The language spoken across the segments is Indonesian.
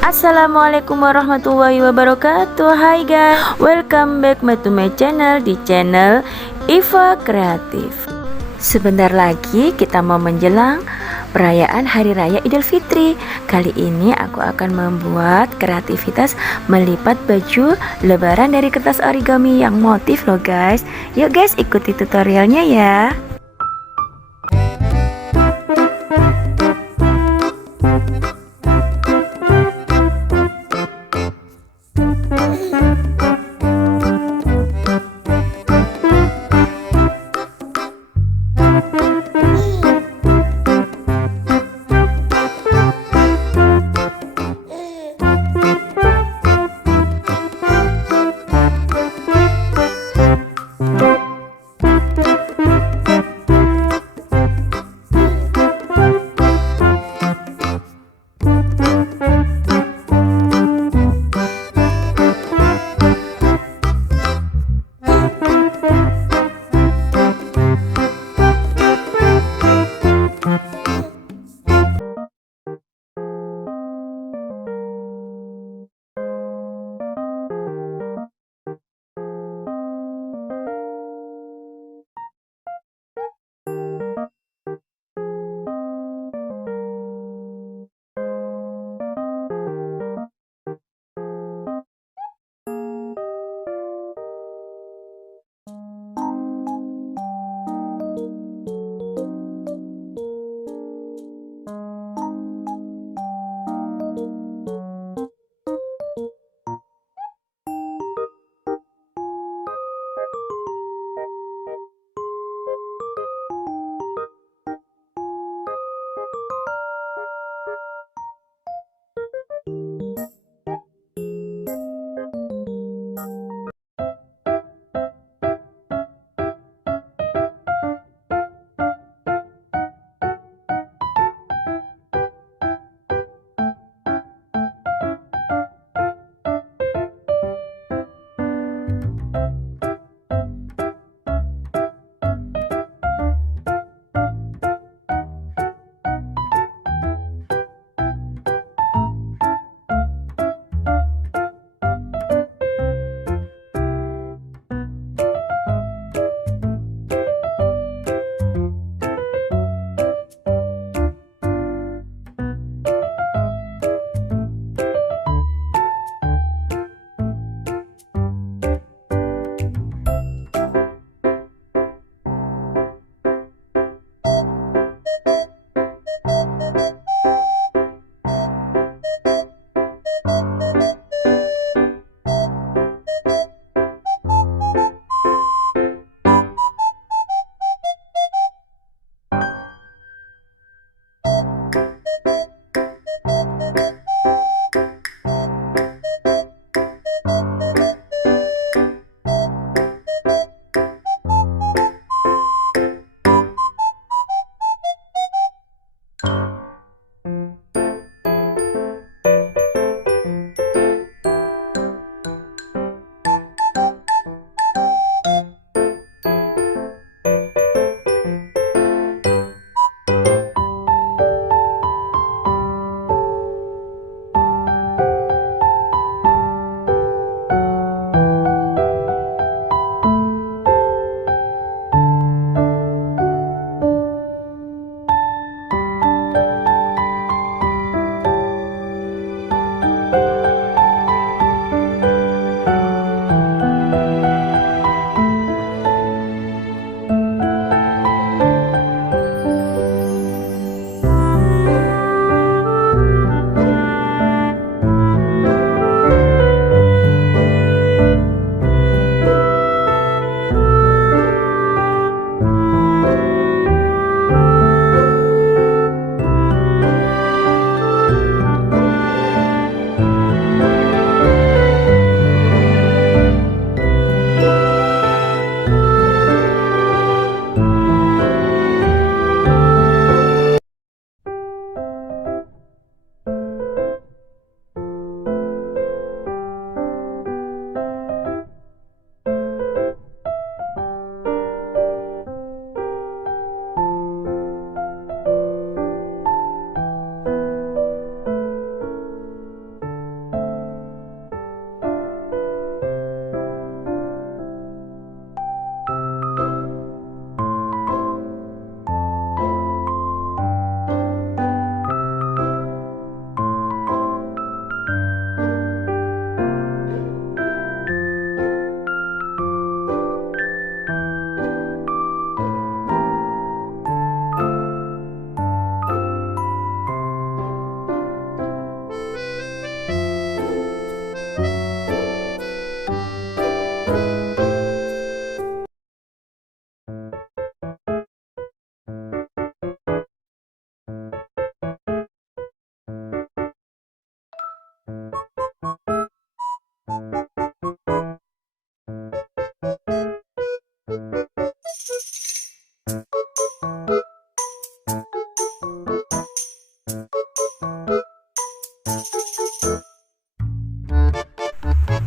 Assalamualaikum warahmatullahi wabarakatuh. Hai guys, welcome back to my channel, di channel Iva Kreatif. Sebentar lagi kita mau menjelang perayaan Hari Raya Idul Fitri. Kali ini aku akan membuat kreativitas melipat baju lebaran dari kertas origami yang motif loh guys. Yuk guys, ikuti tutorialnya ya.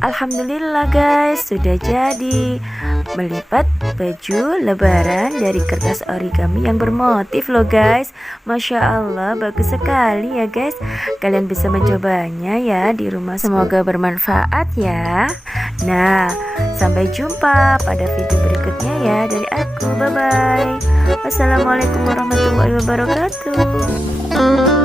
Alhamdulillah guys, sudah jadi melipat baju lebaran dari kertas origami yang bermotif loh guys. Masya Allah, bagus sekali ya guys. Kalian bisa mencobanya ya di rumah. Semoga bermanfaat ya. Nah, sampai jumpa pada video berikutnya ya dari aku. Bye bye. Wassalamualaikum warahmatullahi wabarakatuh.